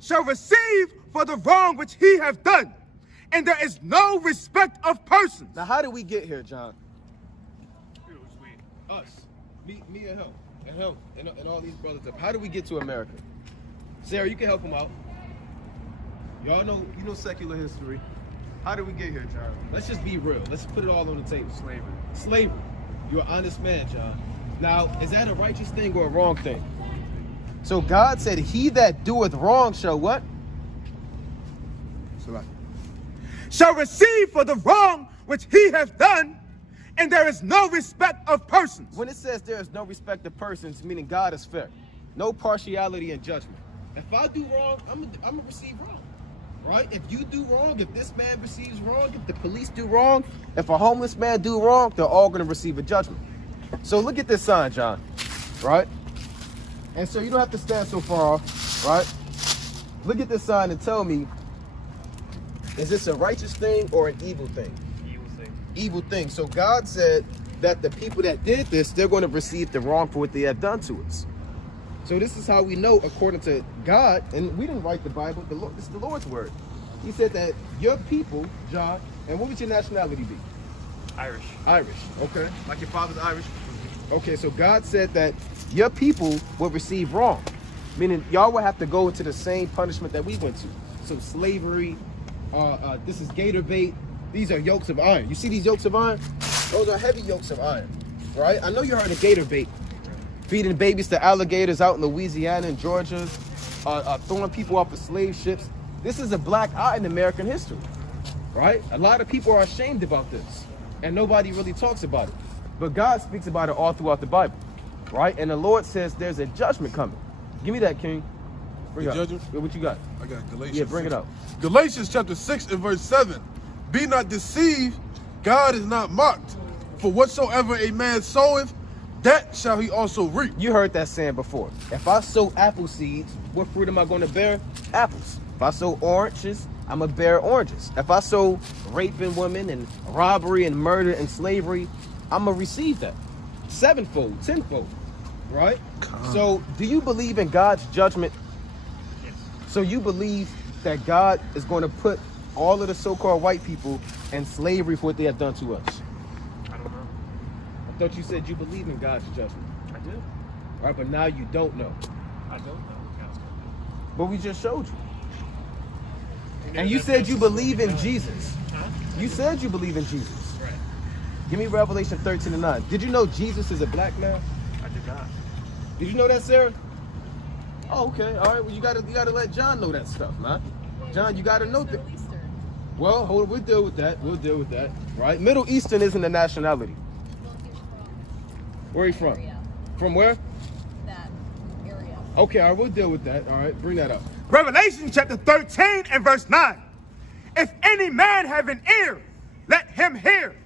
shall receive for the wrong which he hath done, and there is no respect of persons. Now, how did we get here, John? Us. Me and him. And all these brothers up. How did we get to America? Sarah, you can help him out. Y'all know, you know secular history. How did we get here, John? Let's just be real. Let's put it all on the table. Slavery. You're an honest man, John. Now, is that a righteous thing or a wrong thing? So God said, he that doeth wrong shall what? Shall receive for the wrong which he hath done, and there is no respect of persons. When it says there is no respect of persons, meaning God is fair. No partiality in judgment. If I do wrong, I'm gonna receive wrong. Right? If you do wrong, if this man receives wrong, if the police do wrong, if a homeless man do wrong, they're all gonna receive a judgment. So look at this sign, John. Right? And so you don't have to stand so far off, right? Look at this sign and tell me, is this a righteous thing or an evil thing? Evil thing. So God said that the people that did this, they're going to receive the wrong for what they have done to us. So this is how we know, according to God, and we didn't write the Bible, this is the Lord's word. He said that your people, John, and what would your nationality be? Irish. Okay. Like your father's Irish? Okay, so God said that your people will receive wrong, meaning y'all will have to go into the same punishment that we went to. So slavery, this is gator bait. These are yokes of iron. You see these yokes of iron? Those are heavy yokes of iron, right? I know you heard of gator bait. Feeding babies to alligators out in Louisiana and Georgia, throwing people off of slave ships. This is a black eye in American history, right? A lot of people are ashamed about this, and nobody really talks about it. But God speaks about it all throughout the Bible, right? And the Lord says there's a judgment coming. Give me that, King. Bring it up. Judgment? What you got? I got Galatians. Yeah, bring it up. Galatians chapter 6 and verse 7. Be not deceived, God is not mocked. For whatsoever a man soweth, that shall he also reap. You heard that saying before. If I sow apple seeds, what fruit am I going to bear? Apples. If I sow oranges, I'm going to bear oranges. If I sow raping women and robbery and murder and slavery, I'm going to receive that. Sevenfold, tenfold, right? So do you believe in God's judgment? Yes. So you believe that God is going to put all of the so-called white people in slavery for what they have done to us? I don't know. I thought you said you believe in God's judgment. I do. Right, but now you don't know. I don't know. But we just showed you. And you said you believe in Jesus. Huh? You said you believe in Jesus. Right. Give me Revelation 13:9. Did you know Jesus is a black man? I did not. Did you know that, Sarah? Oh, okay. All right. Well, you gotta let John know that stuff, man. John, you gotta know that. Well, hold on. We'll deal with that. Right? Middle Eastern isn't a nationality. Well, he's from Where are you from? area. From where? That area. Okay. All right. We'll deal with that. All right. Bring that up. Revelation chapter 13 and verse 9. If any man have an ear, let him hear.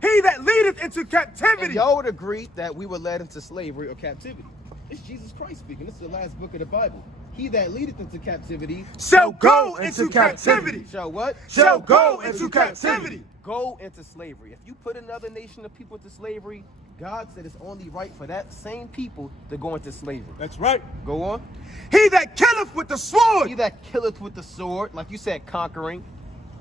He that leadeth into captivity. And y'all would agree that we were led into slavery or captivity. It's Jesus Christ speaking. This is the last book of the Bible. He that leadeth into captivity shall go into captivity. Shall what? Shall go into captivity. Go into slavery. If you put another nation of people into slavery, God said it's only right for that same people to go into slavery. That's right. Go on. He that killeth with the sword He that killeth with the sword, like you said, conquering,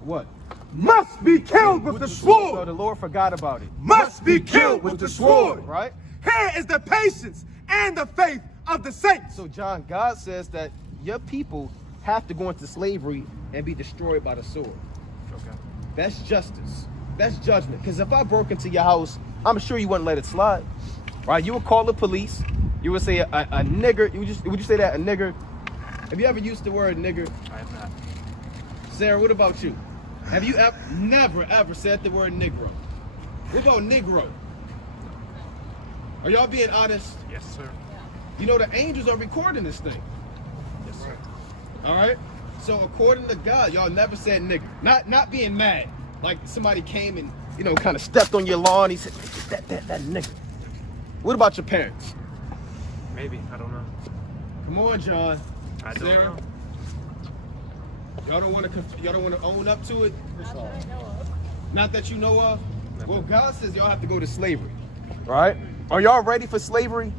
what? must be killed with the So sword. the Lord forgot about it. Must be killed with the sword. Right? Here is the patience and the faith of the saints. So John, God says that your people have to go into slavery and be destroyed by the sword. Okay. That's justice. That's judgment. Because if I broke into your house, I'm sure you wouldn't let it slide. Right? You would call the police. You would say a nigger. Would you say that, a nigger? Have you ever used the word nigger? I have not. Sarah, what about you? Have you never ever said the word negro? What about negro? Are y'all being honest? Yes, sir. You know the angels are recording this thing. Yes, sir. All right. So according to God, y'all never said nigger. Not being mad, like somebody came and kind of stepped on your lawn. He said that nigger. What about your parents? Maybe. I don't know. Come on, John. I don't Sarah. know. Y'all don't want to own up to it. Not that I know of. Not that you know of. Well, God says y'all have to go to slavery. Right? Are y'all ready for slavery?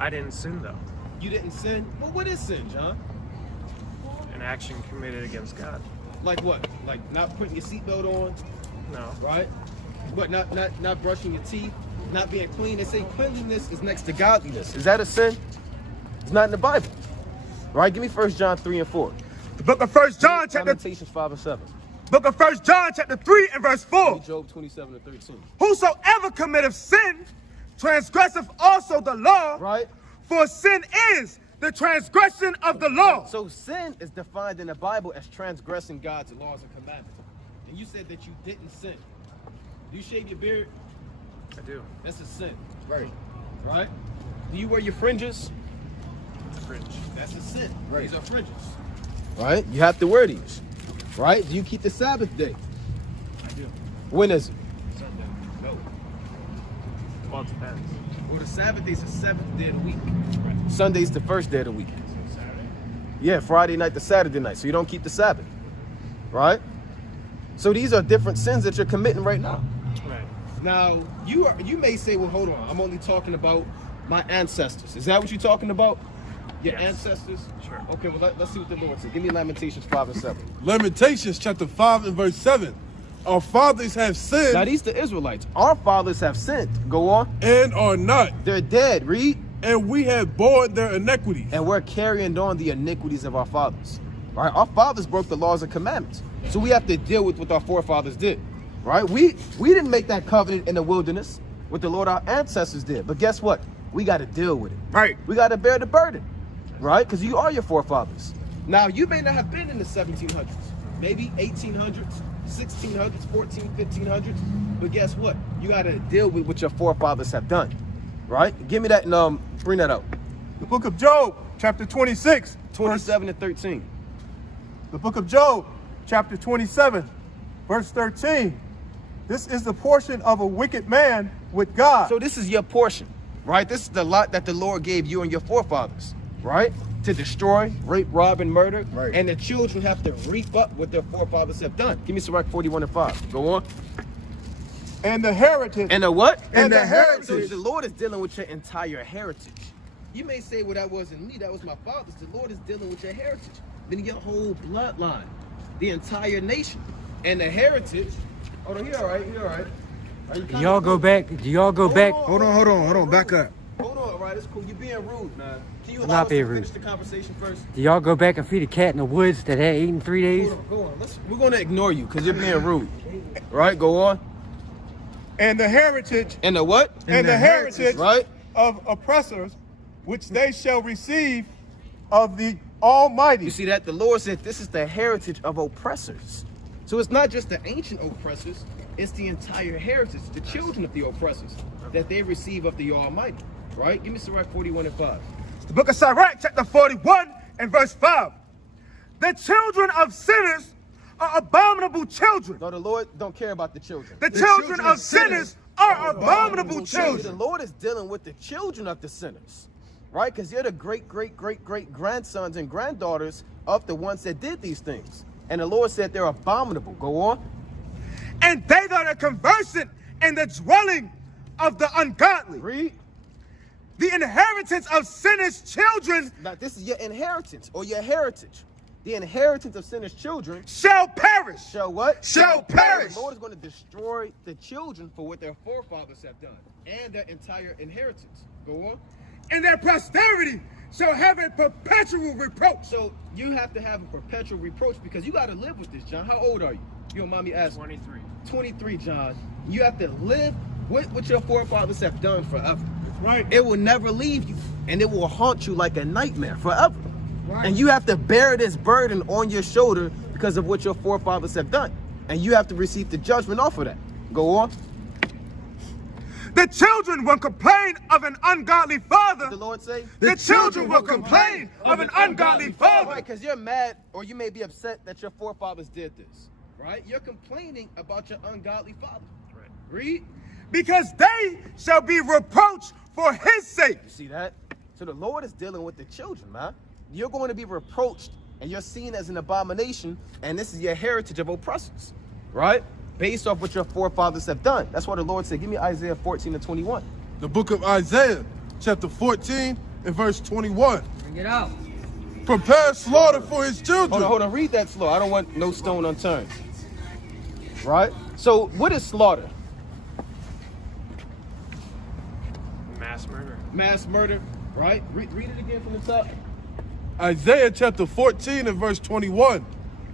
I didn't sin though. You didn't sin? Well, what is sin, John? An action committed against God. Like what? Like not putting your seatbelt on, No. right? But not brushing your teeth, not being clean. They say cleanliness is next to godliness. Is that a sin? It's not in the Bible. Right? Give me 1 John 3 and 4. The book of 1 John chapter Lamentations 5 and 7. book of 1 John chapter 3 and verse 4. Job 27 and 13. Whosoever committeth sin transgresseth also the law, Right? for sin is the transgression of the law. So sin is defined in the Bible as transgressing God's laws and commandments. And you said that you didn't sin. Do you shave your beard? I do. That's a sin. Right. Right? Do you wear your fringes? It's a fringe. That's a sin. Right. These are fringes. Right? You have to wear these. Right? Do you keep the Sabbath day? I do. When is it? Sunday. No. Well, it depends. Well, the Sabbath day is the seventh day of the week. Right. Sunday's the first day of the week. Saturday. Yeah, Friday night to Saturday night. So you don't keep the Sabbath. Right? So these are different sins that you're committing right now. Right. Now, you may say, well, hold on. I'm only talking about my ancestors. Is that what you're talking about? Your Yes. ancestors? Sure. Okay, well, let's see what the Lord said. Give me Lamentations 5 and 7. Lamentations chapter 5 and verse 7. Our fathers have sinned Now, these the Israelites. Our fathers have sinned. Go on. and are not, They're dead. Read. and we have borne their iniquities. And we're carrying on the iniquities of our fathers. Right? Our fathers broke the laws and commandments. So we have to deal with what our forefathers did. Right? We didn't make that covenant in the wilderness. What the Lord, our ancestors did. But guess what? We got to deal with it. Right. We got to bear the burden. Right? Because you are your forefathers. Now, you may not have been in the 1700s. Maybe 1800s, 1600s, 1500s. But guess what? You got to deal with what your forefathers have done. Right? Give me that and bring that out. The book of Job chapter 26. 27 and 13. The book of Job chapter 27 verse 13. This is the portion of a wicked man with God. So this is your portion, right? This is the lot that the Lord gave you and your forefathers, right? To destroy, rape, rob, and murder. Right. And the children have to reap up what their forefathers have done. Give me Sirach 41 and 5. Go on. and the heritage. And the what? And the heritage. So the Lord is dealing with your entire heritage. You may say, well, that wasn't me, that was my father's. The Lord is dealing with your heritage. Then your whole bloodline, the entire nation. And the heritage. Hold on, you all right, you all right. Do y'all go back? Do y'all go back? Hold on, back up. Hold on, all right, it's cool. You're being rude, man. Can you I'm allow not us to being finish rude. the conversation first? Do y'all go back and feed a cat in the woods that had 8 in 3 days? Go on. We're going to ignore you because you're being rude. Right, go on. And the heritage, And the what? and the heritage Right? of oppressors, which they shall receive of the Almighty. You see that? The Lord said this is the heritage of oppressors. So it's not just the ancient oppressors, it's the entire heritage, the children of the oppressors that they receive of the Almighty. Right? Give me Sirach 41 and 5. The book of Sirach, chapter 41 and verse 5. The children of sinners are abominable children. No, the Lord don't care about the children. The children of sinners are abominable See, the children. Lord is dealing with the children of the sinners, right? Because you're the great grandsons and granddaughters of the ones that did these things. And the Lord said they're abominable. Go on. And they that are conversant in the dwelling of the ungodly. Read. The inheritance of sinners' children Now, this is your inheritance or your heritage. The inheritance of sinners' children shall perish. shall what? Shall perish. The Lord is going to destroy the children for what their forefathers have done and their entire inheritance. Go on. And their posterity shall have a perpetual reproach. So you have to have a perpetual reproach because you got to live with this, John. How old are you? You don't mind me asking? 23. 23, John. You have to live with what your forefathers have done forever. Right. It will never leave you, and it will haunt you like a nightmare forever. Right. And you have to bear this burden on your shoulder because of what your forefathers have done. And you have to receive the judgment off of that. Go on. The children will complain of an ungodly father. The Lord say? The children will complain of an ungodly father. Right, because you're mad or you may be upset that your forefathers did this. Right? You're complaining about your ungodly father. Right. Read. Because they shall be reproached for his sake. You see that? So the Lord is dealing with the children, man. You're going to be reproached and you're seen as an abomination, and this is your heritage of oppressors, right? Based off what your forefathers have done. That's why the Lord said, give me Isaiah 14 and 21. The book of Isaiah, chapter 14 and verse 21. Get out. Prepare slaughter for his children. Hold on. Read that slow. I don't want no stone unturned. Right? So what is slaughter? Mass murder. Mass murder. Right? Read it again from the top. Isaiah chapter 14 and verse 21.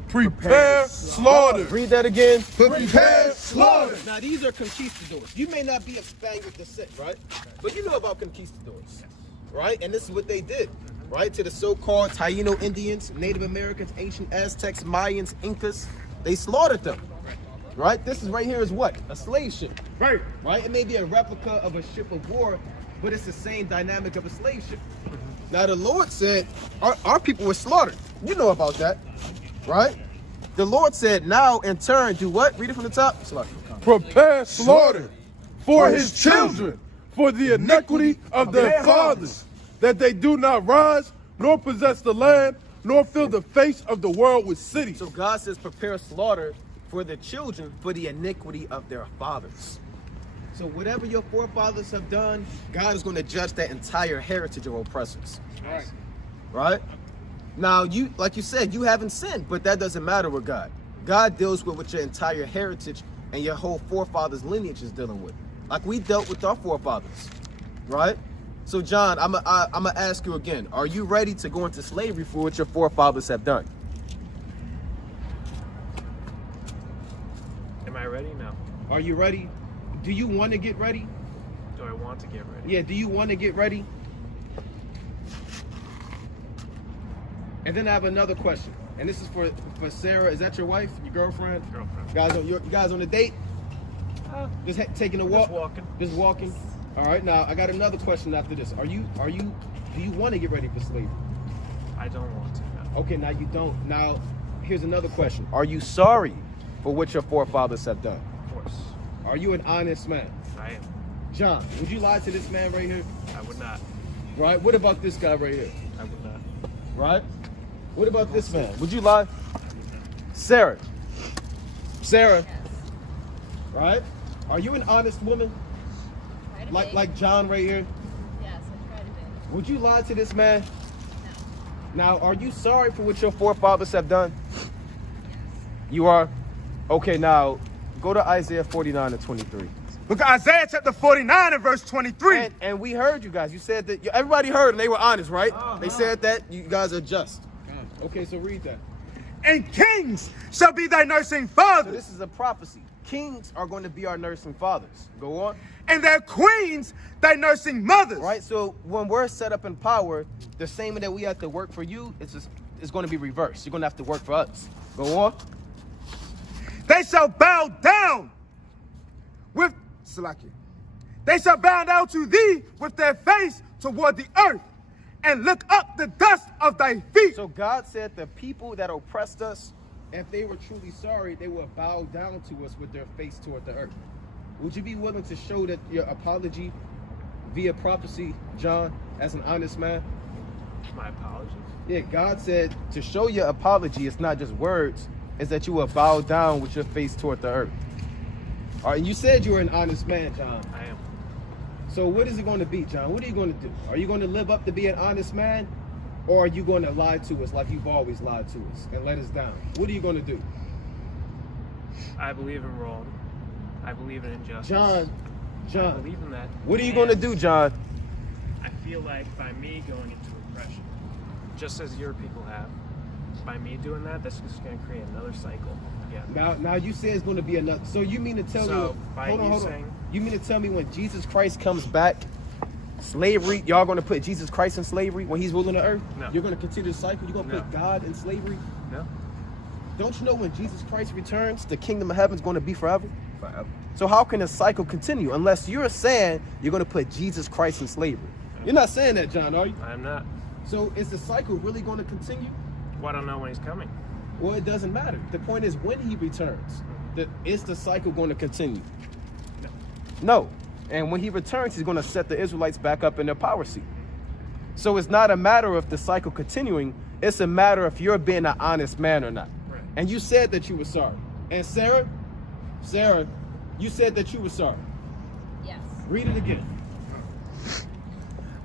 Prepare slaughter. Read that again. Prepare slaughter. Now these are conquistadors. You may not be of Spaniard descent, right? But you know about conquistadors, right? And this is what they did, right? To the so-called Taino Indians, Native Americans, ancient Aztecs, Mayans, Incas, they slaughtered them, right? This is right here is what? A slave ship, Right. right? It may be a replica of a ship of war, but it's the same dynamic of a slave ship. Now the Lord said, our people were slaughtered. You know about that, right? The Lord said, now in turn, do what? Read it from the top. Slaughter. Prepare slaughter for his children, for the iniquity of their fathers, that they do not rise, nor possess the land, nor fill the face of the world with cities. So God says, prepare slaughter for the children, for the iniquity of their fathers. So whatever your forefathers have done, God is going to judge that entire heritage of oppressors. Right. Right? Now, you, like you said, you haven't sinned, but that doesn't matter with God. God deals with what your entire heritage and your whole forefathers' lineage is dealing with. Like we dealt with our forefathers, right? So, John, I'm gonna ask you again. Are you ready to go into slavery for what your forefathers have done? Am I ready? No. Are you ready? Do you want to get ready? Do I want to get ready? Yeah, do you want to get ready? And then I have another question. And this is for Sarah. Is that your wife? Your girlfriend? Girlfriend. You guys on a date? Just taking a walk? Just walking. Just walking. All right, now I got another question after this. Do you want to get ready for slavery? I don't want to. No. Okay, now you don't. Now, here's another question. Are you sorry for what your forefathers have done? Of course. Are you an honest man? I am. John, would you lie to this man right here? I would not. Right? What about this guy right here? I would not. Right? What about this man? Would you lie? Sarah. Sarah. Right? Are you an honest woman? Try to be. Like John right here? Yes, I try to be. Would you lie to this man? No. Now, are you sorry for what your forefathers have done? Yes. You are? Okay, now, go to Isaiah 49 and 23. Look at Isaiah chapter 49 and verse 23. And we heard you guys. You said that, everybody heard and they were honest, right? They said that you guys are just. Okay, so read that. And kings shall be thy nursing So fathers, this is a prophecy. Kings are going to be our nursing fathers. Go on. and their queens thy nursing mothers. Right? So when we're set up in power, the same way that we have to work for you, it's going to be reversed. You're going to have to work for us. Go on. They shall bow down with Salakia. They shall bow down to thee with their face toward the earth, and look up the dust of thy feet. So God said the people that oppressed us, if they were truly sorry, they would bow down to us with their face toward the earth. Would you be willing to show that your apology via prophecy, John, as an honest man? My apologies. Yeah, God said to show your apology, it's not just words, it's that you will bow down with your face toward the earth. All right, and you said you were an honest man, John. I am. So what is it going to be, John? What are you going to do? Are you going to live up to be an honest man? Or are you going to lie to us like you've always lied to us and let us down? What are you going to do? I believe in wrong. I believe in injustice. John, I believe in that. what are you going to do, John? I feel like by me going into oppression, just as your people have, by me doing that, that's just going to create another cycle. Yeah. Now you say it's going to be another. So you mean to tell So, me? by Hold on, you hold on. saying- You mean to tell me when Jesus Christ comes back, slavery? Y'all going to put Jesus Christ in slavery when He's ruling the earth? No. You're going to continue the cycle. You're going to No. put God in slavery? No? Don't you know when Jesus Christ returns, the kingdom of heaven is going to be forever? Forever. So how can the cycle continue unless you're saying you're going to put Jesus Christ in slavery? You're not saying that, John, are you? I'm not. So is the cycle really going to continue? Well, I don't know when he's coming. Well, it doesn't matter. The point is when He returns, is the cycle going to continue? No. And when He returns, He's going to set the Israelites back up in their power seat. So it's not a matter of the cycle continuing. It's a matter of you're being an honest man or not. Right. And you said that you were sorry. And Sarah, you said that you were sorry. Yes. Read it again.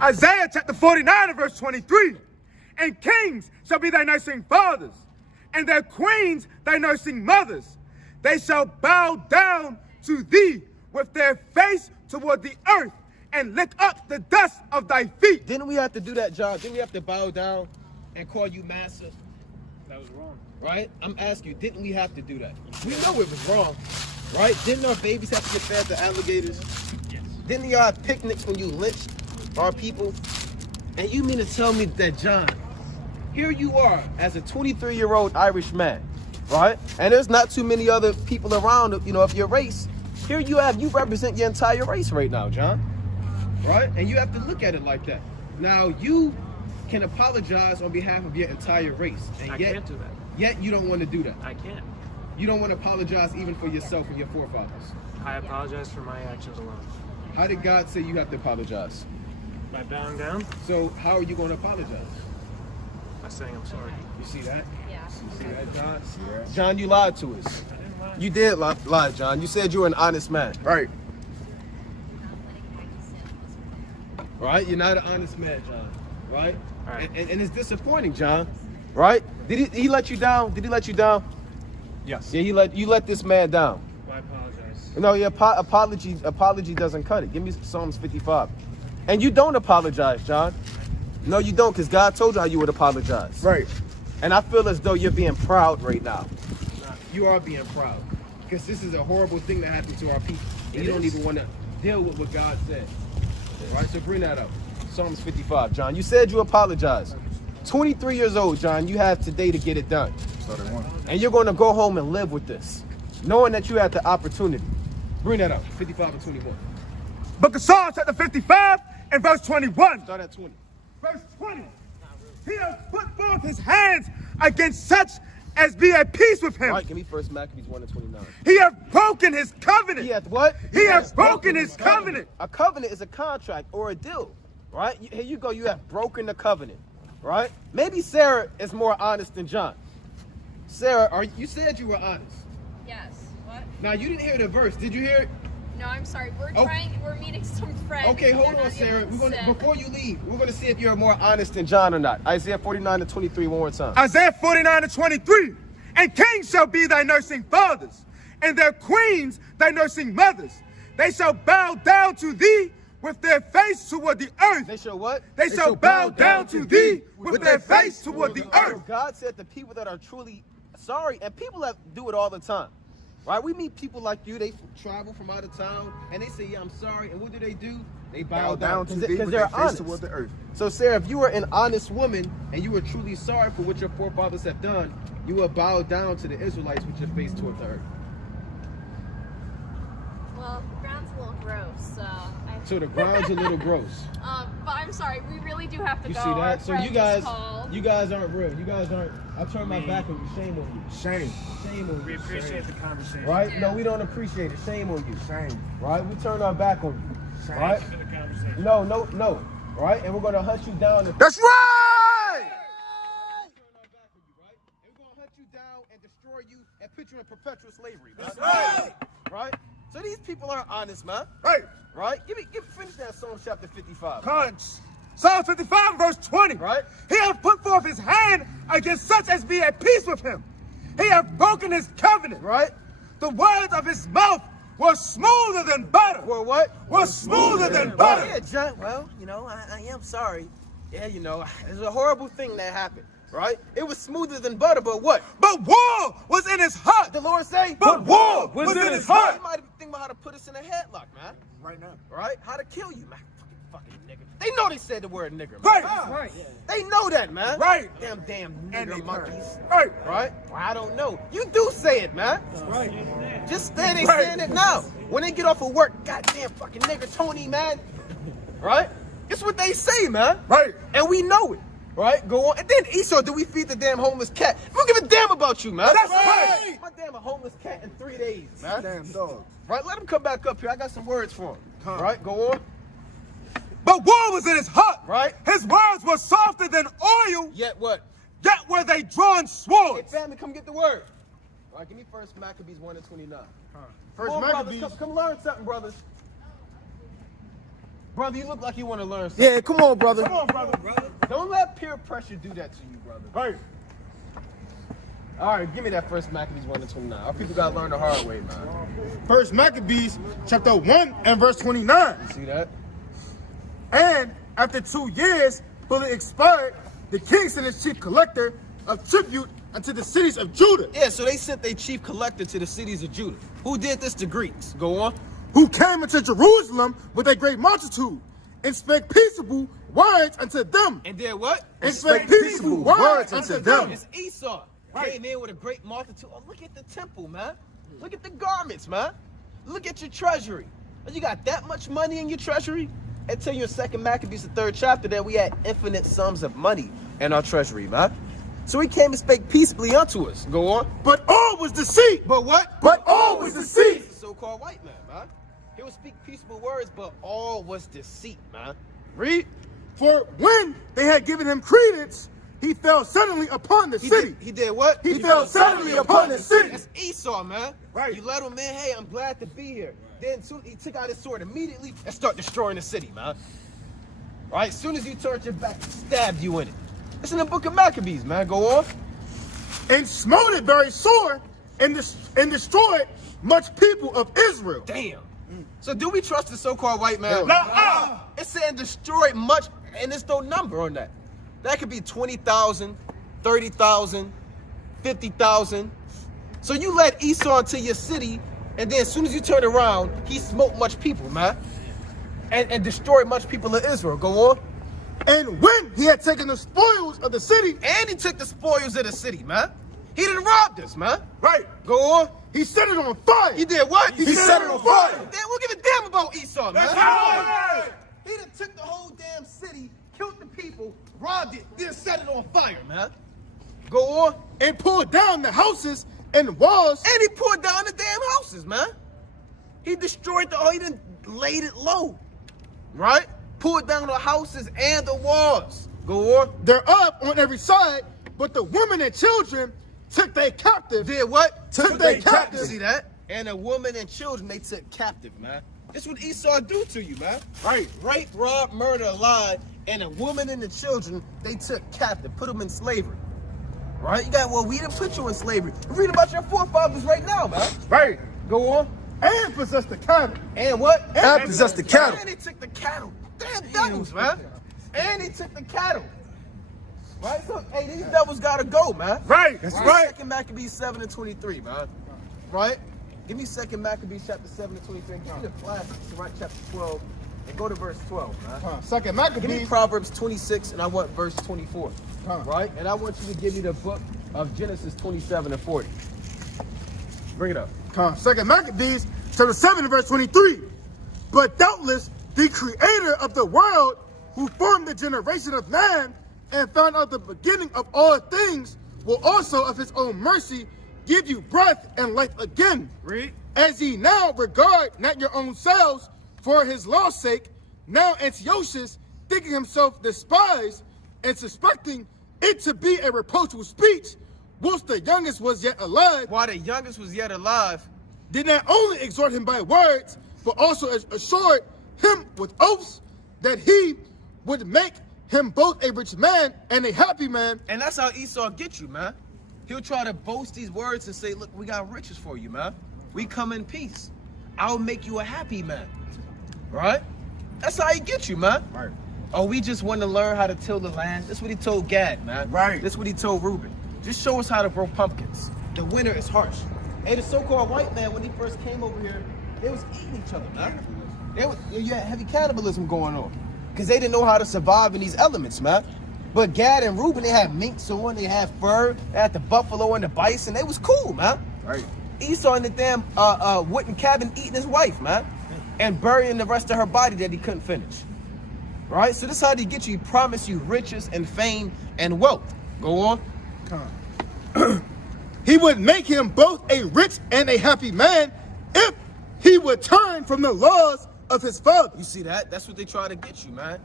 Isaiah chapter 49 and verse 23. And kings shall be thy nursing fathers, and their queens thy nursing mothers. They shall bow down to thee with their face toward the earth, and lick up the dust of thy feet. Didn't we have to do that, John? Didn't we have to bow down and call you master? That was wrong. Right? I'm asking you, didn't we have to do that? We know it was wrong, right? Didn't our babies have to get fed to alligators? Yes. Didn't y'all have picnics when you lynched our people? And you mean to tell me that, John, here you are as a 23-year-old Irish man, right? And there's not too many other people around, of your race. Here you represent your entire race right now, John, right? And you have to look at it like that. Now, you can apologize on behalf of your entire race. And I yet, can't do that. Yet you don't want to do that. I can't. You don't want to apologize even for yourself and your forefathers. I apologize for my actions alone. How did God say you have to apologize? By bowing down, So how are you going to apologize? by saying I'm sorry. You see that? Yeah. You see that, John? John, you lied to us. I didn't lie. You did lie, John. You said you were an honest man. Right. Right? You're not an honest man, John. Right? All right. And it's disappointing, John. Right? Did he let you down? Did he let you down? Yes. Yeah, you let this man down. Well, I apologize. No, your apology doesn't cut it. Give me Psalms 55. And you don't apologize, John. No, you don't, because God told you how you would apologize. Right. And I feel as though you're being proud right now. You are being proud. Because this is a horrible thing that happened to our people. And you don't even want to deal with what God said. All right, so bring that up. Psalms 55, John. You said you apologized. 23 years old, John. You have today to get it done. So they want. And you're going to go home and live with this, knowing that you had the opportunity. Bring that up. 55 and 21. Book of Psalms, chapter 55 and verse 21. Start at 20. Verse 20. He has put forth his hands against such as be at peace with him. All right, give me first Maccabees 1 and 29. He hath broken his covenant. He hath what? He hath broken his covenant. A covenant is a contract or a deal, right? Here you go. You have broken the covenant, right? Maybe Sarah is more honest than John. Sarah, you said you were honest. Yes. What? Now, you didn't hear the verse. Did you hear it? No, I'm sorry. We're Oh. we're meeting some friends. Okay, hold They're on, not Sarah. able to We're gonna, sit. before you leave, we're going to see if you're more honest than John or not. Isaiah 49 and 23 one more time. Isaiah 49 and 23. And kings shall be thy nursing fathers, and their queens thy nursing mothers. They shall bow down to thee with their face toward the earth. They shall what? They shall bow down to thee with their face toward the earth. God said the people that are truly sorry, and people that do it all the time, right? We meet people like you, they travel from out of town, and they say, yeah, I'm sorry, and what do? They bow down to thee because with they're their face honest. toward the earth. So, Sarah, if you were an honest woman, and you were truly sorry for what your forefathers have done, you will bow down to the Israelites with your face toward the earth. Well, the ground's a little gross, so. So the ground's a little gross. But I'm sorry. We really do have to You go. see Our that? So friend you just called. guys aren't real. You guys aren't. I turned my back on you. Shame on you. Shame. Shame on you. We appreciate the conversation. Right? Yeah. No, we don't appreciate it. Shame on you. Shame. Right? We turned our back on you. Shame. Right? For the conversation. No. Right? And we're gonna hunt you down. That's right! Turn our back on you, right? And we're gonna hunt you down and destroy you and put you in perpetual slavery. Man. That's right! Right? So these people aren't honest, man. Right. Right? Finish that Psalm chapter 55. Cons. Psalm 55 verse 20. Right? He hath put forth his hand against such as be at peace with him. He hath broken his covenant. Right? The words of his mouth were smoother than butter. Or what? Was smoother than butter. Yeah, John. Well, I am sorry. Yeah, it's a horrible thing that happened. Right? It was smoother than butter, but what? But war was in his heart. The Lord say? But war was in his heart. He might have been thinking about how to put us in a headlock, man. Right now. Right? How to kill you, man. Fucking nigger. They know they said the word nigger, man. Right. Right. They know that, man. Right. Damn And they nigger monkeys. Right. Right? Well, I don't know. You do say it, man. Right. Just they Right. saying it now. When they get off of work, goddamn fucking nigger Tony, man. Right? It's what they say, man. Right. And we know it. Right? Go on. And then Esau, do we feed the damn homeless cat? We don't give a damn about you, man. That's right. My damn a homeless cat in 3 days, man. Damn dog. Right? Let him come back up here. I got some words for him. Huh. Right? Go on. But war was in his heart. Right? His words were softer than oil, Yet what? yet were they drawn Hey, swords. family, come get the word. All right, give me first Maccabees 1 and 29. First Come on, Maccabees. brothers, come learn something, brothers. Brother, you look like you want to learn something. Yeah, come on, brother. Come on, brother. Don't let peer pressure do that to you, brother. Right. All right, give me that first Maccabees 1-29. Our people got to learn the hard way, man. First Maccabees, chapter 1 and verse 29. You see that? And after 2 years, fully expired, the king sent his chief collector of tribute unto the cities of Judah, Yeah, so they sent their chief collector to the cities of Judah. Who did this? The Greeks. Go on. who came into Jerusalem with a great multitude, and spake peaceable words unto them. And did what? And spake peaceable words unto them. It's Esau. Right. Came in with a great multitude. Oh, look at the temple, man. Look at the garments, man. Look at your treasury. Oh, you got that much money in your treasury? I tell you in 2 Maccabees, the 3rd chapter, that we had infinite sums of money in our treasury, man. So he came and spake peaceably unto us. Go on. But all was deceit. But what? But all was deceit. He's a so-called white man, man. He would speak peaceable words, but all was deceit, man. Read. For when they had given him credence, he fell suddenly upon the city. He did what? He fell suddenly upon the city. That's Esau, man. Right. You let him in, hey, I'm glad to be here. Then soon he took out his sword immediately and started destroying the city, man. Right? As soon as you turned your back, he stabbed you in it. It's in the book of Maccabees, man. Go on. And smote it very sore, and destroyed much people of Israel. Damn. So do we trust the so-called white man? No. It's saying destroyed much, and there's no number on that. That could be 20,000, 30,000, 50,000. So you let Esau into your city, and then as soon as you turn around, he smote much people, man. And destroyed much people of Israel. Go on. And when he had taken the spoils of the city, And he took the spoils of the city, man. He didn't rob us, man. right, Go on. he set it on fire. He did what? He set it on fire. Then we'll give a damn about Esau, man. That's right. He done took the whole damn city, killed the people, robbed it, then set it on fire, man. Go on. And pulled down the houses and walls. And he poured down the damn houses, man. He destroyed he done laid it low. Right? Pulled down the houses and the walls. Go on. Thereof on every side, but the women and children took they captive. Did what? Took they captive. See that? And a woman and children they took captive, man. This what Esau do to you, man. Right. Rape, rob, murder, lie, and a woman and the children they took captive, put them in slavery. Right? We didn't put you in slavery. Read about your forefathers right now, man. Right. Go on. And possessed the cattle. And what? And possessed the cattle. And he took the cattle. Damn devils, man. And he took the cattle. Right? So, hey, these devils gotta go, man. Right. That's right. 2 Maccabees 7-23, man. Right? Give me 2 Maccabees chapter 7-23. Give me the classics, right? Chapter 12. And go to verse 12, man. Second Give me Maccabees. Proverbs 26, and I want verse 24. Huh. Right? And I want you to give me the book of Genesis 27 and 40. Bring it up. Second Maccabees, chapter 7 and verse 23. But doubtless the creator of the world, who formed the generation of man and found out the beginning of all things, will also of his own mercy give you breath and life again. Read. As ye now regard not your own selves for his law's sake, now Antiochus, thinking himself despised and suspecting it to be a reproachful speech, whilst the youngest was yet alive, While the youngest was yet alive, did not only exhort him by words, but also assured him with oaths that he would make him both a rich man and a happy man. and that's how Esau gets you, man. He'll try to boast these words and say, look, we got riches for you, man. We come in peace. I'll make you a happy man. Right? That's how he gets you, man. Right. Oh, we just want to learn how to till the land. That's what he told Gad, man. Right. That's what he told Reuben. Just show us how to grow pumpkins. The winter is harsh. Hey, the so-called white man, when he first came over here, they was eating each other, man. You had heavy cannibalism going on. Because they didn't know how to survive in these elements, man. But Gad and Reuben, they had minks on, they had fur, they had the buffalo and the bison. They was cool, man. Right. Esau in the damn wooden cabin eating his wife, man. And burying the rest of her body that he couldn't finish. Right? So this is how they get you. He promised you riches and fame and wealth. Go on. He would make him both a rich and a happy man if he would turn from the laws of his father. You see that? That's what they try to get you, man.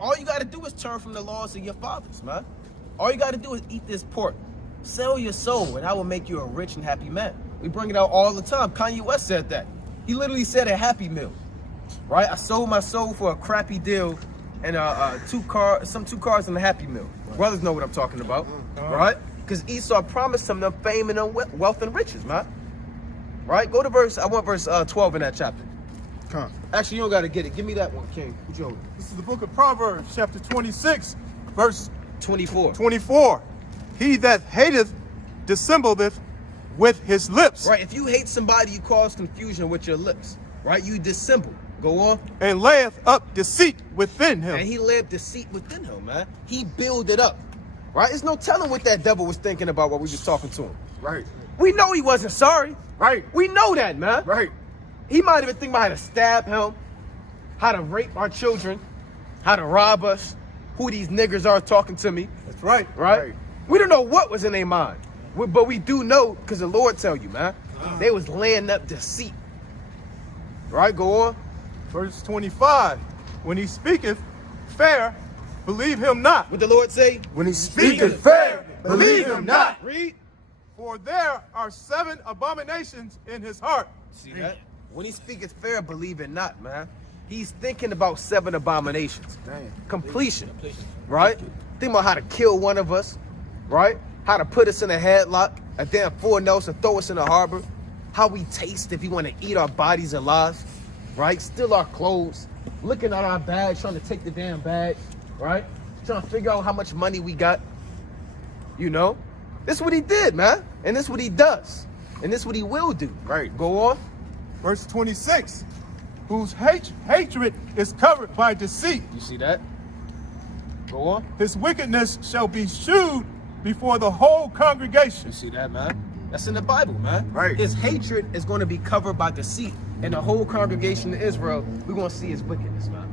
All you gotta do is turn from the laws of your fathers, man. All you gotta do is eat this pork. Sell your soul, and I will make you a rich and happy man. We bring it out all the time. Kanye West said that. He literally said a happy meal. right? I sold my soul for a crappy deal and two cars and a Happy Meal. Brothers know what I'm talking about, right? Because Esau promised him the fame and the wealth and riches, man. Right? Go to verse 12 in that chapter. Come. Actually, you don't got to get it. Give me that one, King. What you holding? This is the book of Proverbs, chapter 26, verse 24. 24. He that hateth dissembleth with his lips, Right? If you hate somebody, you cause confusion with your lips. Right? You dissemble. Go on. and layeth up deceit within him. And he lived deceit within him, man. He built it up. Right? There's no telling what that devil was thinking about while we was talking to him. Right. We know he wasn't sorry. Right. We know that, man. Right. He might have been thinking about how to stab him, how to rape our children, how to rob us, who these niggers are talking to me. That's right. Right? Right. We don't know what was in their mind. But we do know, because the Lord tell you, man. They was laying up deceit. Right? Go on. Verse 25. When he speaketh fair, believe him not. What the Lord say? When he speaketh fair, believe him not. Read. For there are 7 abominations in his heart. See that? When he speaketh fair, believe it not, man. He's thinking about 7 abominations. Damn. Completion. Right? Think about how to kill one of us. Right? How to put us in a headlock, a damn full nose and throw us in the harbor. How we taste if he want to eat our bodies alive. Right? Steal our clothes. Looking at our bags, trying to take the damn bag. Right? Trying to figure out how much money we got. You know? This is what he did, man. And this is what he does. And this is what he will do. Right. Go on. Verse 26. Whose hatred is covered by deceit. You see that? Go on. His wickedness shall be shewed before the whole congregation. You see that, man? That's in the Bible, man. Right. His hatred is going to be covered by deceit. And the whole congregation of Israel, we're going to see his wickedness, man.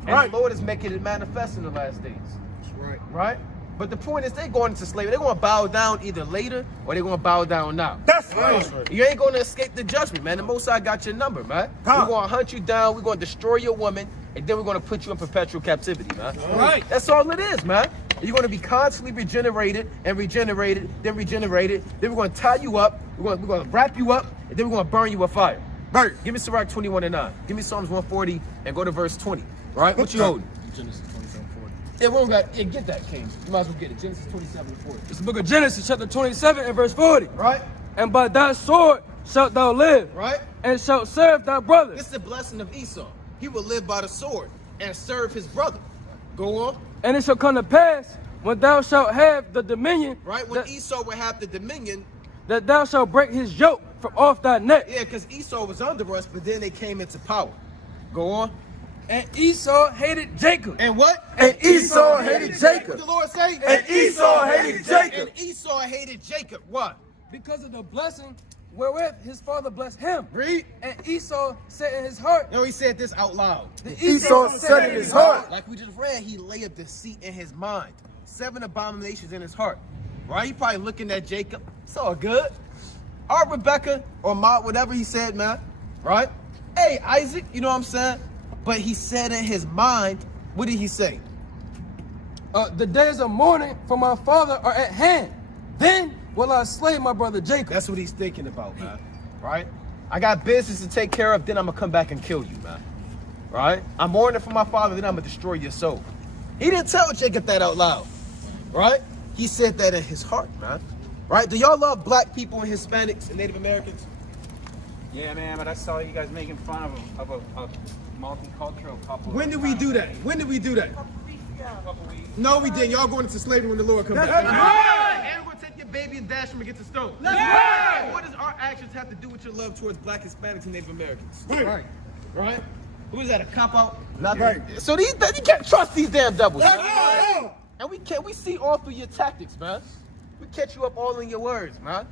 And Right. the Lord is making it manifest in the last days. That's right. Right? But the point is, they're going into slavery. They're going to bow down either later or they're going to bow down now. That's right. You ain't going to escape the judgment, man. The Most High got your number, man. Huh. We're going to hunt you down. We're going to destroy your woman. And then we're going to put you in perpetual captivity, man. Right. That's all it is, man. You're going to be constantly regenerated and regenerated, then regenerated. Then we're going to tie you up. We're going to wrap you up. And then we're going to burn you with fire. Right. Give me Sirach 21:9. Give me Psalms 140 and go to verse 20. Right? What you holding? Genesis 27:40. Yeah, we don't got. Yeah, get that, King. You might as well get it. Genesis 27:40. It's the book of Genesis, chapter 27 and verse 40. Right? And by thy sword shalt thou live, Right? and shalt serve thy brother. This is the blessing of Esau. He will live by the sword and serve his brother. Go on. And it shall come to pass, when thou shalt have the dominion, Right? When Esau will have the dominion. that thou shalt break his yoke from off thy neck. Yeah, because Esau was under us, but then they came into power. Go on. And Esau hated Jacob. And what? And Esau hated What Jacob. the Lord say? And Esau hated Jacob. And Esau hated Jacob. Why? Because of the blessing wherewith his father blessed him. Read. And Esau said in his heart, No, he said this out loud. Esau said in his heart. Like we just read, he lay up deceit in his mind. 7 abominations in his heart. Right? He probably looking at Jacob. It's all good. Or Rebecca or Ma, whatever he said, man. Right? Hey, Isaac, you know what I'm saying? But he said in his mind, what did he say? the days of mourning for my father are at hand. Then will I slay my brother Jacob. That's what he's thinking about, man. Right? I got business to take care of, then I'm going to come back and kill you, man. Right? I'm mourning for my father, then I'm going to destroy your soul. He didn't tell Jacob that out loud. Right? He said that in his heart, man. Right? Do y'all love black people and Hispanics and Native Americans? Yeah, man, but I saw you guys making fun of a multicultural couple. When did we do that? When did we do that? A couple weeks. No, we didn't. Y'all going into slavery when the Lord comes back. That's right. And we're going to take your baby and dash him against the stone. That's right. And what does our actions have to do with your love towards black Hispanics and Native Americans? Right. Right? Who is that, a cop-out? Nothing. Right. So you can't trust these damn devils. That's right. And we see all through your tactics, man. We catch you up all in your words, man.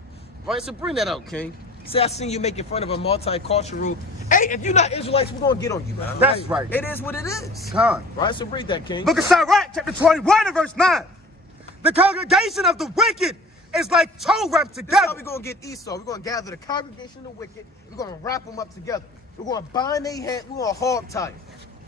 Right? So bring that out, King. Say I seen you making fun of a multicultural. Hey, if you're not Israelites, we're gonna get on you, man. That's right. It is what it is. Con. Right? So read that, King. Look at Sirach chapter 21 and verse 9. The congregation of the wicked is like toe wrapped This is how together. we're gonna get Esau. We're gonna gather the congregation of the wicked. We're gonna wrap them up together. We're gonna bind their head. We're gonna hog tie them.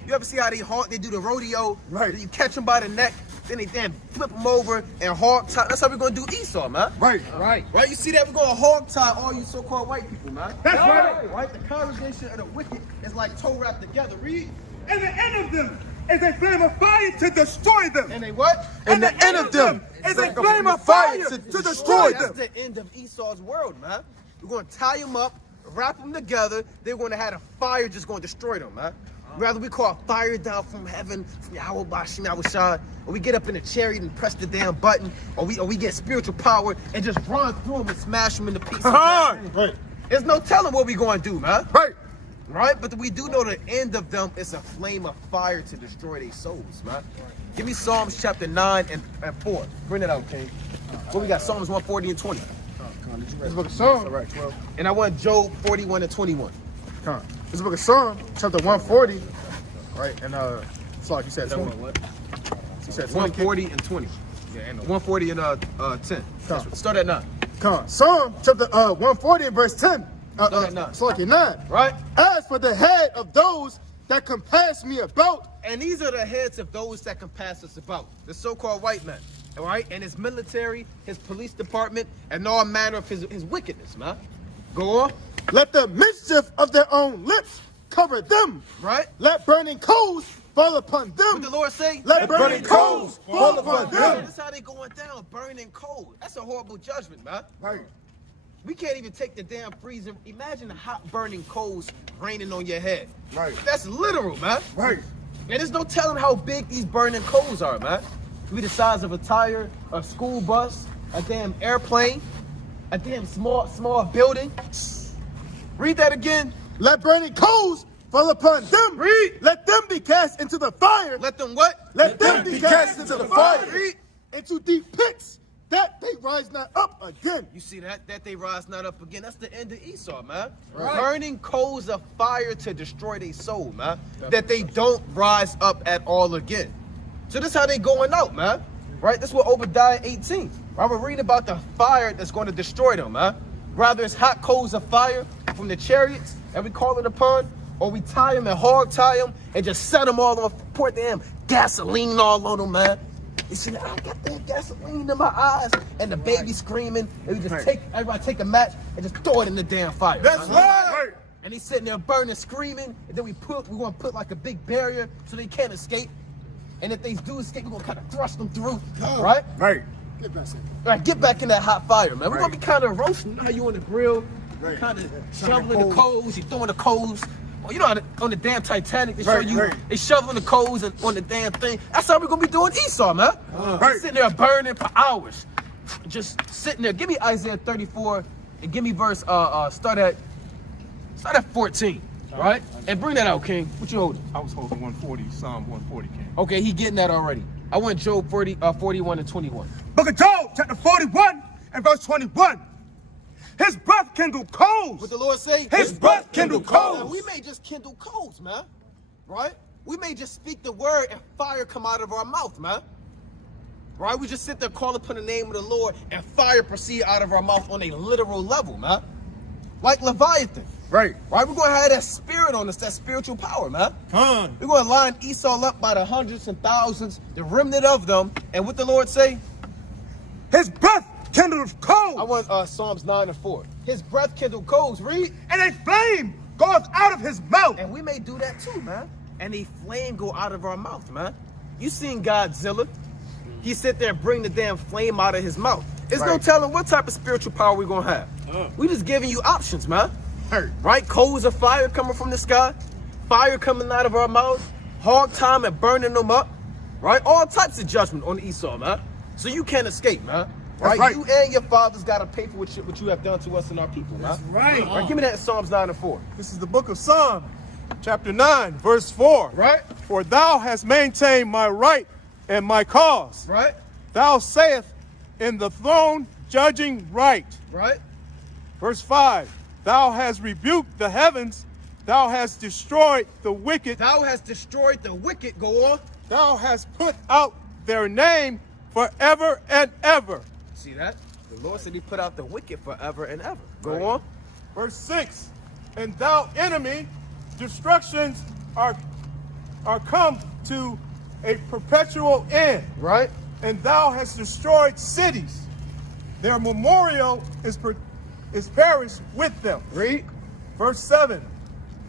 You ever see how they do the rodeo? Right. You catch them by the neck, then they then flip them over and hog tie. That's how we're gonna do Esau, man. Right. Right. You see that? We're gonna hog tie all you so-called white people, man. That's right. Right. The congregation of the wicked is like toe wrapped together. Read. And the end of them is a flame of fire to destroy them. And they what? And the end of them is a flame of fire to destroy That's them. the end of Esau's world, man. We're gonna tie them up, wrap them together. They're gonna have a fire just gonna destroy them, man. Rather we call fire down from heaven, from Yahweh Bashim Yahushua, or we get up in a chariot and press the damn button, or we get spiritual power and just run through them and smash them into pieces. Right. There's no telling what we gonna do, man. Right. Right? But we do know the end of them is a flame of fire to destroy their souls, man. Give me Psalms chapter 9 and 4. Bring it out, King. What we got? Psalms 140 and 20. This book of Psalms. All right, 12. And I want Job 41 and 21. This book of Psalms, chapter 140. Right, and it's like you said, 20. You said 140 and 20. Yeah, and 140 and 10. That's right. Start at 9. Psalm chapter 140 and verse 10. Start at 9. It's like 9. Right? As for the head of those that compass me about. And these are the heads of those that compass us about. The so-called white man. All right? And his military, his police department, and all manner of his wickedness, man. Go on. Let the mischief of their own lips cover them. Right? Let burning coals fall upon them. What the Lord say? Let burning coals fall upon them. That's how they going down, burning coal. That's a horrible judgment, man. Right. We can't even take the damn freezer. Imagine the hot burning coals raining on your head. Right. That's literal, man. Right. And there's no telling how big these burning coals are, man. Could be the size of a tire, a school bus, a damn airplane, a damn small building. Read that again. Let burning coals fall upon them. Read. Let them be cast into the fire. Let them what? Let them be cast into the fire. Read. Into deep pits, that they rise not up again. You see that they rise not up again. That's the end of Esau, man. Right. Burning coals of fire to destroy their soul, man. That they don't rise up at all again. So this is how they going out, man. Right? This is what Obadiah 18. Right? We're reading about the fire that's going to destroy them, man. Rather it's hot coals of fire from the chariots that we call it upon, or we tie them and hog tie them and just set them all on, pour damn gasoline all on them, man. You see, I got that gasoline in my eyes, and the baby screaming, and we just everybody take a match and just throw it in the damn fire. That's right. And he's sitting there burning, screaming, and then we're gonna put like a big barrier so they can't escape. And if they do escape, we're gonna kind of thrust them through, right? Right. Right, get back in that hot fire, man. We're gonna be kind of roasting. You know how you on the grill, kind of shoveling the coals, you throwing the coals. Well, you know, on the damn Titanic, they show you, they shoveling the coals and on the damn thing. That's how we're gonna be doing Esau, man. Sitting there burning for hours, just sitting there. Give me Isaiah 34 and give me verse. Start at 14, right? And bring that out, King. What you holding? I was holding 140, Psalm 140, King. Okay, he getting that already. I want Job 41 and 21. Book of Job, chapter 41 and verse 21. His breath kindled coals. What the Lord say? His breath kindled coals. Now, we may just kindle coals, man. Right? We may just speak the word and fire come out of our mouth, man. Right? We just sit there, call upon the name of the Lord, and fire proceed out of our mouth on a literal level, man. Like Leviathan. Right. Right? We're going to have that spirit on us, that spiritual power, man. We're going to line Esau up by the hundreds and thousands, the remnant of them. And what the Lord say? His breath kindled coals. I want Psalms 9 and 4. His breath kindled coals. Read. And a flame goes out of his mouth. And we may do that too, man. And a flame go out of our mouth, man. You seen Godzilla? He sit there and bring the damn flame out of his mouth. It's no telling what type of spiritual power we're going to have. We just giving you options, man. Right? Coals of fire coming from the sky. Fire coming out of our mouths. Hog time and burning them up. Right? All types of judgment on Esau, man. So you can't escape, man. Right? You and your fathers got to pay for what you have done to us and our people, man. That's right. Right? Give me that Psalms 9 and 4. This is the book of Psalm, chapter 9, verse 4. Right? For thou hast maintained my right and my cause. Right? Thou sayest in the throne judging right. Right? Verse 5. Thou hast rebuked the heavens. Thou hast destroyed the wicked. Thou hast destroyed the wicked. Go on. Thou hast put out their name forever and ever. See that? The Lord said he put out the wicked forever and ever. Go on. Verse 6. And thou enemy, destructions are come to a perpetual end. Right? and thou hast destroyed cities. Their memorial is perished with them. Read. Verse 7.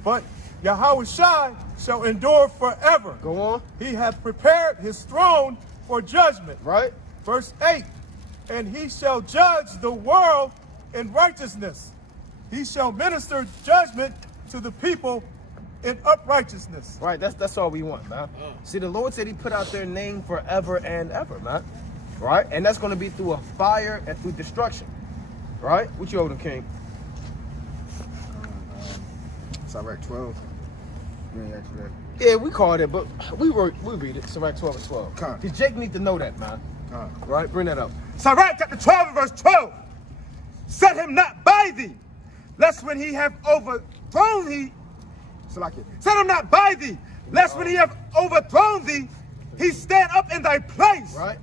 But Yahweh shall endure forever. Go on. He hath prepared his throne for judgment. Right. Verse 8. And he shall judge the world in righteousness. He shall minister judgment to the people in uprightness. Right, that's all we want, man. See, the Lord said he put out their name forever and ever, man. Right? And that's going to be through a fire and through destruction. Right? What you hold him, King? Sirach 12. You ain't asked that. Yeah, we called it, but we read it. Sirach 12 and 12. Come. Because Jake need to know that, man. Right? Bring that up. Sirach chapter 12 and verse 12. Set him not by thee, lest when he have overthrown thee, set him not by thee, lest when he have overthrown thee, he stand up in thy place. Right?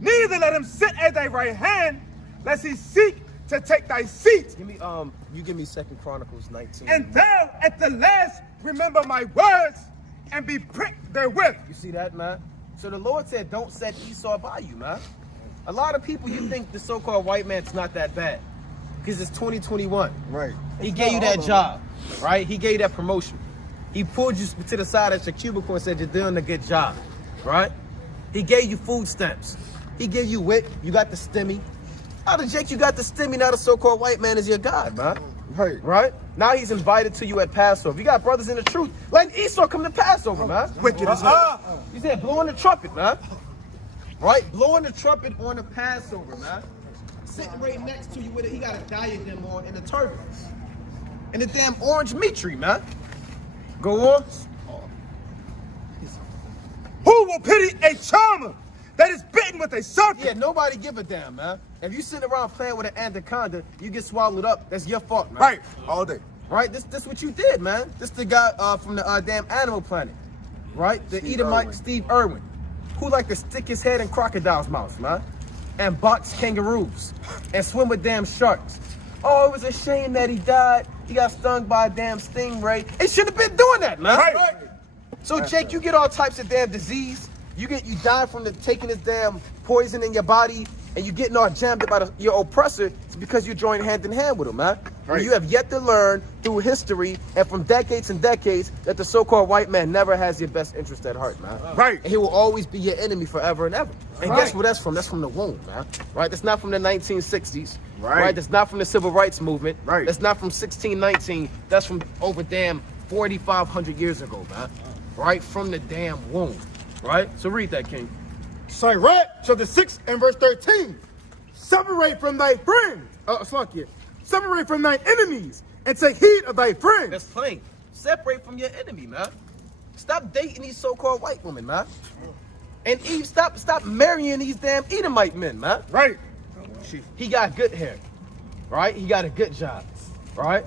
Neither let him sit at thy right hand, lest he seek to take thy seat. Give me you give me 2 Chronicles 19. And thou at the last remember my words and be pricked therewith. You see that, man? So the Lord said, don't set Esau by you, man. A lot of people, you think the so-called white man's not that bad because it's 2021. Right. He gave you that job, right? He gave you that promotion. He pulled you to the side at your cubicle and said, you're doing a good job, right? He gave you food stamps. He gave you WIC. You got the STEMI. Out of Jake, you got the STEMI. Now the so-called white man is your God, man. Right. Right? Now he's invited to you at Passover. You got brothers in the truth. Like Esau come to Passover, man. Wicked as hell. He said, blowing the trumpet, man. Right? Blowing the trumpet on the Passover, man. Sitting right next to you with it, he got a diadem on and a turban. And the damn orange meat tree, man. Go on. Who will pity a charmer that is bitten with a serpent? Yeah, nobody give a damn, man. If you sitting around playing with an anaconda, you get swallowed up. That's your fault, man. Right, all day. Right? This what you did, man. This the guy from the damn Animal Planet. Right? The Edomite Steve Irwin. Who like to stick his head in crocodiles' mouths, man. And box kangaroos. And swim with damn sharks. Oh, it was a shame that he died. He got stung by a damn stingray. It shouldn't have been doing that, man. Right. So, Jake, you get all types of damn disease. You die from taking this damn poison in your body, and you getting all jammed up by your oppressor. It's because you joined hand in hand with him, man. Right. You have yet to learn through history and from decades and decades that the so-called white man never has your best interest at heart, man. Right. And he will always be your enemy forever and ever. And guess where that's from? That's from the womb, man. Right? That's not from the 1960s. Right. That's not from the civil rights movement. Right. That's not from 1619. That's from over damn 4,500 years ago, man. Right? From the damn womb. Right? So read that, King. Sirach chapter 6 and verse 13. Separate from thy friends. Separate from thine enemies and take heed of thy friends. That's plain. Separate from your enemy, man. Stop dating these so-called white women, man. And Eve, stop marrying these damn Edomite men, man. Right. He got good hair, right? He got a good job, right?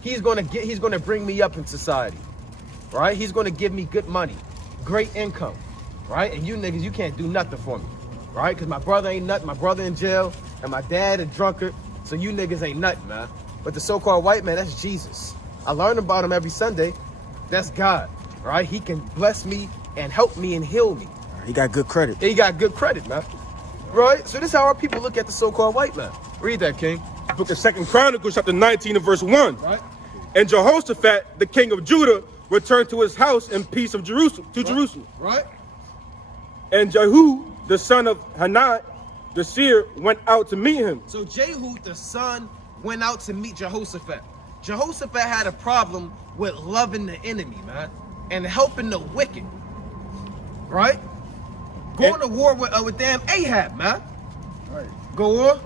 He's gonna bring me up in society, right? He's gonna give me good money, great income, right? And you niggas, you can't do nothing for me, right? Because my brother ain't nothing. My brother in jail, and my dad a drunkard. So you niggas ain't nothing, man. But the so-called white man, that's Jesus. I learn about him every Sunday. That's God, right? He can bless me and help me and heal me. He got good credit. He got good credit, man. Right? So this is how our people look at the so-called white man. Read that, King. Book of 2 Chronicles chapter 19 and verse 1. Right? And Jehoshaphat, the king of Judah, returned to his house in peace of Jerusalem, Jerusalem. Right? And Jehu, the son of Hanani, the seer, went out to meet him. So Jehu, the son, went out to meet Jehoshaphat. Jehoshaphat had a problem with loving the enemy, man, and helping the wicked. Right? Going to war with damn Ahab, man. Right. Go on.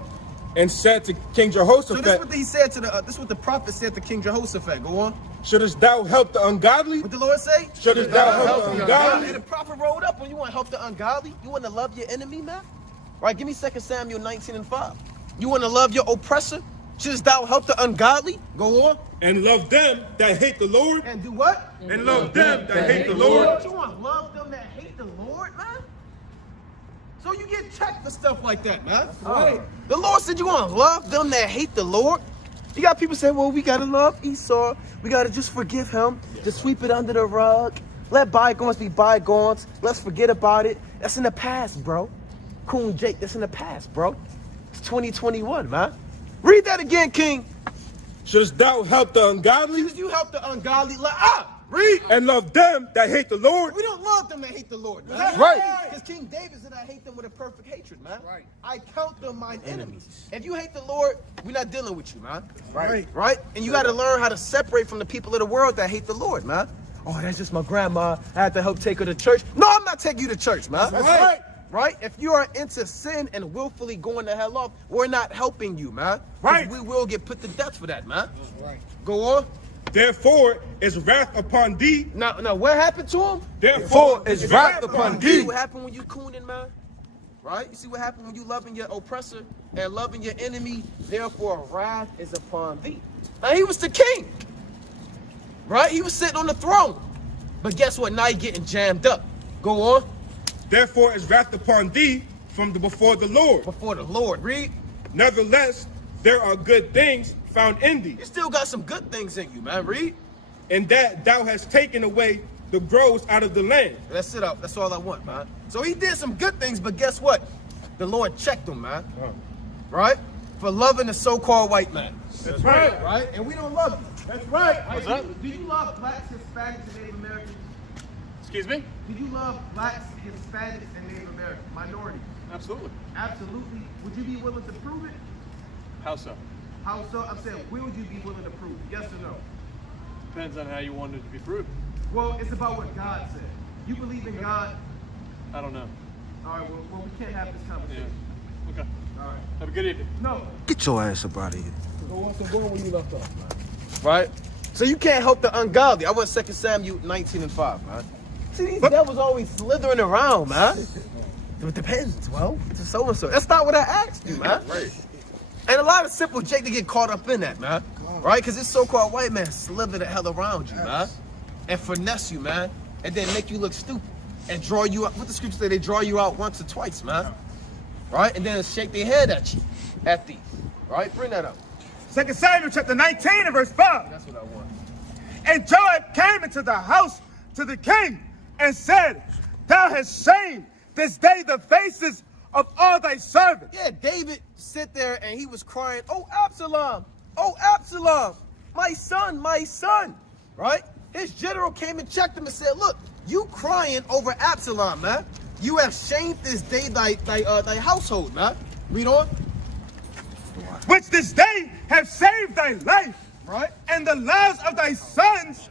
And said to King So Jehoshaphat, this is what he said to this is what the prophet said to King Jehoshaphat. Go on. shouldest thou help the ungodly? What the Lord say? Shouldest thou help the ungodly? And the prophet rolled up when you want to help the ungodly. You want to love your enemy, man? Right? Give me 2 Samuel 19 and 5. You want to love your oppressor? Shouldest thou help the ungodly? Go on. And love them that hate the Lord. And do what? And love them that hate the Lord. You want to love them that hate the Lord, man? So you get checked for stuff like that, man. Right. The Lord said you want to love them that hate the Lord. You got people saying, well, we got to love Esau. We got to just forgive him. Just sweep it under the rug. Let bygones be bygones. Let's forget about it. That's in the past, bro. Coon Jake, that's in the past, bro. It's 2021, man. Read that again, King. Shouldst thou help the ungodly You help the ungodly. read and love them that hate the Lord? We don't love them that hate the Lord, man. Right. Because King David said, I hate them with a perfect hatred, man. Right. I count them mine enemies. If you hate the Lord, we're not dealing with you, man. Right. Right? And you got to learn how to separate from the people of the world that hate the Lord, man. Oh, that's just my grandma. I had to help take her to church. No, I'm not taking you to church, man. That's right. Right? If you are into sin and willfully going the hell off, we're not helping you, man. Right. We will get put to death for that, man. Right. Go on. Therefore is wrath upon thee. Now, what happened to him? Therefore is wrath upon You see thee. what happened when you cooning, man? Right? You see what happened when you loving your oppressor and loving your enemy? Therefore, wrath is upon thee. Now, he was the king. Right? He was sitting on the throne. But guess what? Now he getting jammed up. Go on. Therefore is wrath upon thee from before the Lord. Before the Lord. Read. Nevertheless, there are good things found in thee, You still got some good things in you, man. Read. and that thou hast taken away the groves out of the land. That's it up. That's all I want, man. So he did some good things, but guess what? The Lord checked him, man. Right? For loving the so-called white man. That's right. Right? And we don't love you. That's right. What's up? Do you love blacks, Hispanics, and Native Americans? Excuse me? Do you love blacks, Hispanics, and Native Americans? Minorities? Absolutely. Absolutely. Would you be willing to prove it? How so? How so? I'm saying, where would you be willing to prove it? Yes or no? Depends on how you want it to be proven. Well, it's about what God said. You believe in God? I don't know. All right, well, we can't have this conversation. Okay. All right. Have a good evening. No. Get your ass up out of here. Go on, so go on where you left off, man. Right? So you can't help the ungodly. I went 2 Samuel 19:5, man. See, these devils always slithering around, man. It depends, well, to so-and-so. That's not what I asked you, man. Right. And a lot of simple Jake to get caught up in that, man. Right? Because this so-called white man slither the hell around you, man. And finesse you, man. And then make you look stupid. And draw you out. What the scripture say? They draw you out once or twice, man. Right? And then shake their head at you. At these. Right? Bring that up. 2 Samuel chapter 19 and verse 5. That's what I want. And Joab came into the house to the king and said, Thou hast shamed this day the faces of all thy servants. Yeah, David sit there and he was crying, oh, Absalom, my son, right? His general came and checked him and said, look, you crying over Absalom, man. You have shamed this day thy household, man. Read on. Which this day have saved thy life, Right? and the lives of thy sons,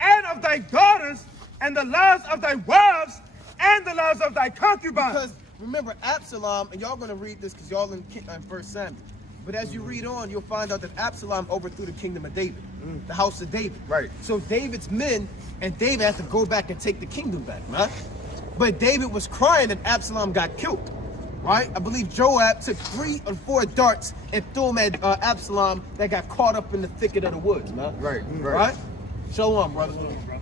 and of thy daughters, and the lives of thy wives, and the lives of thy concubines. Because remember, Absalom, and y'all going to read this because y'all in 1 Samuel. But as you read on, you'll find out that Absalom overthrew the kingdom of David, the house of David. Right. So David's men, and David had to go back and take the kingdom back, man. But David was crying that Absalom got killed, right? I believe Joab took 3 or 4 darts and threw them at Absalom that got caught up in the thicket of the woods, man. Right? Shalom, brother.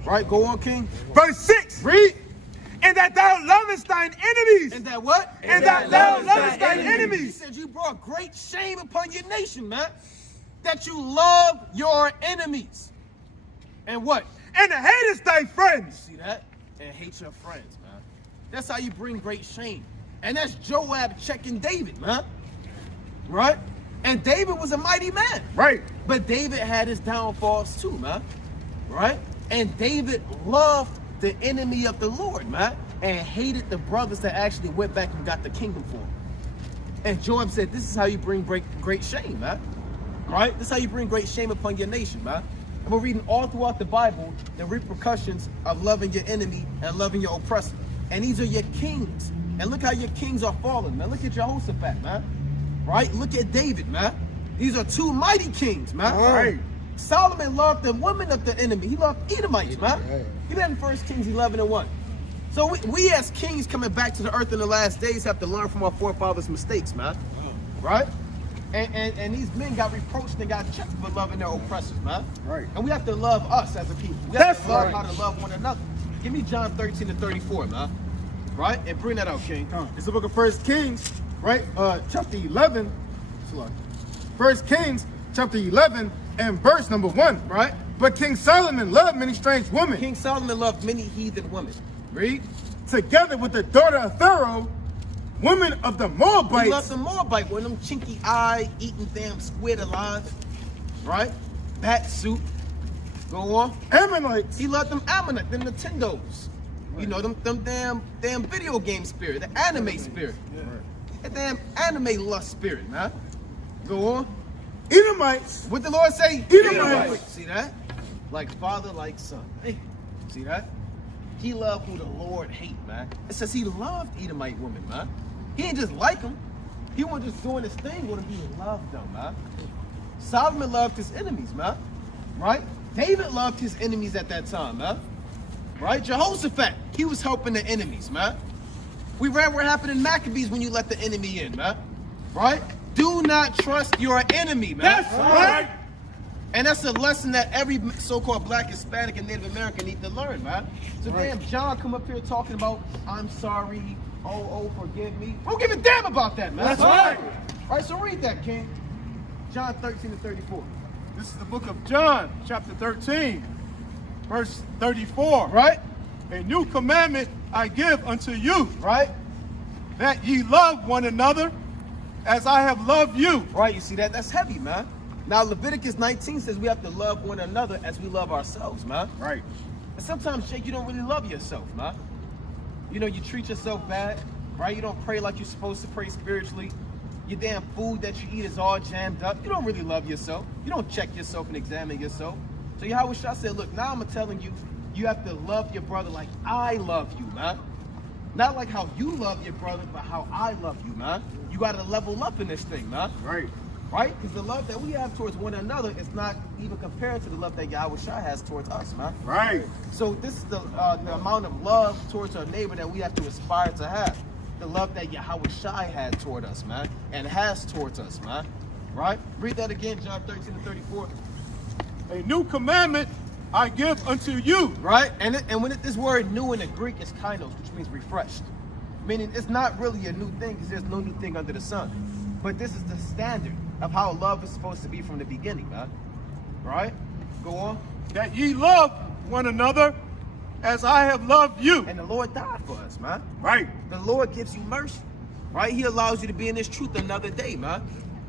Right? Go on, King. Verse 6. Read. And that thou lovest thine enemies. And that what? And that thou lovest thine He enemies. said you brought great shame upon your nation, man. That you love your enemies. And what? And hatest thy friends. See that? And hate your friends, man. That's how you bring great shame. And that's Joab checking David, man. Right? And David was a mighty man. Right. But David had his downfalls too, man. Right? And David loved the enemy of the Lord, man, and hated the brothers that actually went back and got the kingdom for him. And Joab said, this is how you bring great shame, man. Right? This is how you bring great shame upon your nation, man. And we're reading all throughout the Bible the repercussions of loving your enemy and loving your oppressor. And these are your kings. And look how your kings are falling, man. Look at Jehoshaphat, man. Right? Look at David, man. These are 2 mighty kings, man. Right. Solomon loved the women of the enemy. He loved Edomites, man. You read in 1 Kings 11:1. So we as kings coming back to the earth in the last days have to learn from our forefathers' mistakes, man. Right? And these men got reproached and got checked for loving their oppressors, man. Right. And we have to love us as a people. We have That's to learn right. how to love one another. Give me John 13:34, man. Right? And bring that out, King. It's the book of 1 Kings, right? Chapter 11. 1 Kings, chapter 11, and verse number 1. Right? But King Solomon loved many strange women, King Solomon loved many heathen women. Read. together with the daughter of Pharaoh, women of the He Moabites. loved the Moabite with them chinky eye, eating damn squid alive. Right? Bat soup. Go on. Ammonites. He loved them Ammonite, them Nintendos. You know, them damn video game spirit, the anime spirit. That damn anime lust spirit, man. Go on. Edomites. What the Lord say? Edomites. See that? Like father, like son. Hey, see that? He loved who the Lord hate, man. It says he loved Edomite women, man. He ain't just like them. He wasn't just doing his thing with them. He loved them, man. Solomon loved his enemies, man. Right? David loved his enemies at that time, man. Right? Jehoshaphat, he was helping the enemies, man. We read what happened in Maccabees when you let the enemy in, man. Right? Do not trust your enemy, man. That's right. And that's a lesson that every so-called black, Hispanic, and Native American need to learn, man. So damn, John come up here talking about, I'm sorry, oh, forgive me. We don't give a damn about that, man. That's right. All right, so read that, King. John 13-34. This is the book of John, chapter 13, verse 34. Right? A new commandment I give unto you, Right? that ye love one another as I have loved you. Right, you see that? That's heavy, man. Now, Leviticus 19 says we have to love one another as we love ourselves, man. Right. And sometimes, Jake, you don't really love yourself, man. You know, you treat yourself bad, right? You don't pray like you're supposed to pray spiritually. Your damn food that you eat is all jammed up. You don't really love yourself. You don't check yourself and examine yourself. So Yahweh Shah said, look, now I'm telling you, you have to love your brother like I love you, man. Not like how you love your brother, but how I love you, man. You got to level up in this thing, man. Right. Right? Because the love that we have towards one another is not even compared to the love that Yahweh Shah has towards us, man. Right. So this is the amount of love towards our neighbor that we have to aspire to have. The love that Yahweh Shai had toward us, man, and has towards us, man. Right? Read that again, John 13-34. A new commandment I give unto you. Right? And this word new in the Greek is kainos, which means refreshed. Meaning it's not really a new thing because there's no new thing under the sun. But this is the standard of how love is supposed to be from the beginning, man. Right? Go on. That ye love one another as I have loved you. And the Lord died for us, man. Right. The Lord gives you mercy, right? He allows you to be in His truth another day, man.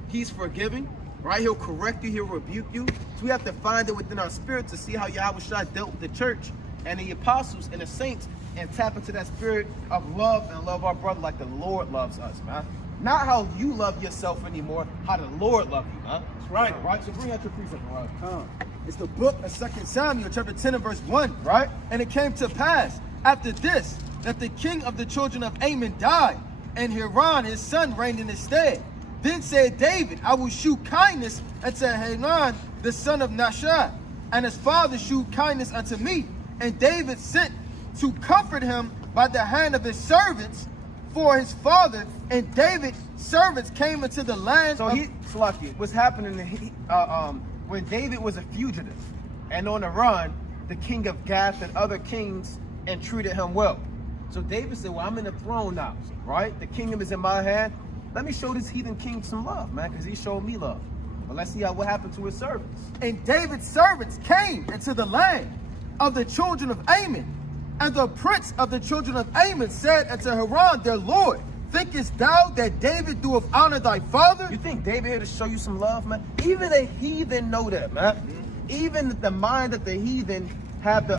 He's forgiving, right? He'll correct you, He'll rebuke you. So we have to find it within our spirit to see how Yahweh Shai dealt with the church and the apostles and the saints and tap into that spirit of love and love our brother like the Lord loves us, man. Not how you love yourself anymore, how the Lord loves you, man. That's right. Right? So bring out your precept, Rod. It's the book of 2 Samuel, chapter 10 and verse 1. Right? And it came to pass after this that the king of the children of Ammon died, and Hiram his son reigned in his stead. Then said David, I will shew kindness unto Hanan the son of Nashah, and his father shewed kindness unto me. And David sent to comfort him by the hand of his servants for his father. And David's servants came into the land So of... what's happening when David was a fugitive and on the run, the king of Gath and other kings entreated him well. So David said, well, I'm in the throne now, right? The kingdom is in my hand. Let me show this heathen king some love, man, because he showed me love. But let's see what happened to his servants. And David's servants came into the land of the children of Ammon. And the prince of the children of Ammon said unto Hiram, their lord, thinkest thou that David doeth honor thy father? You think David here to show you some love, man? Even the heathen know that, man. Even the mind that the heathen have the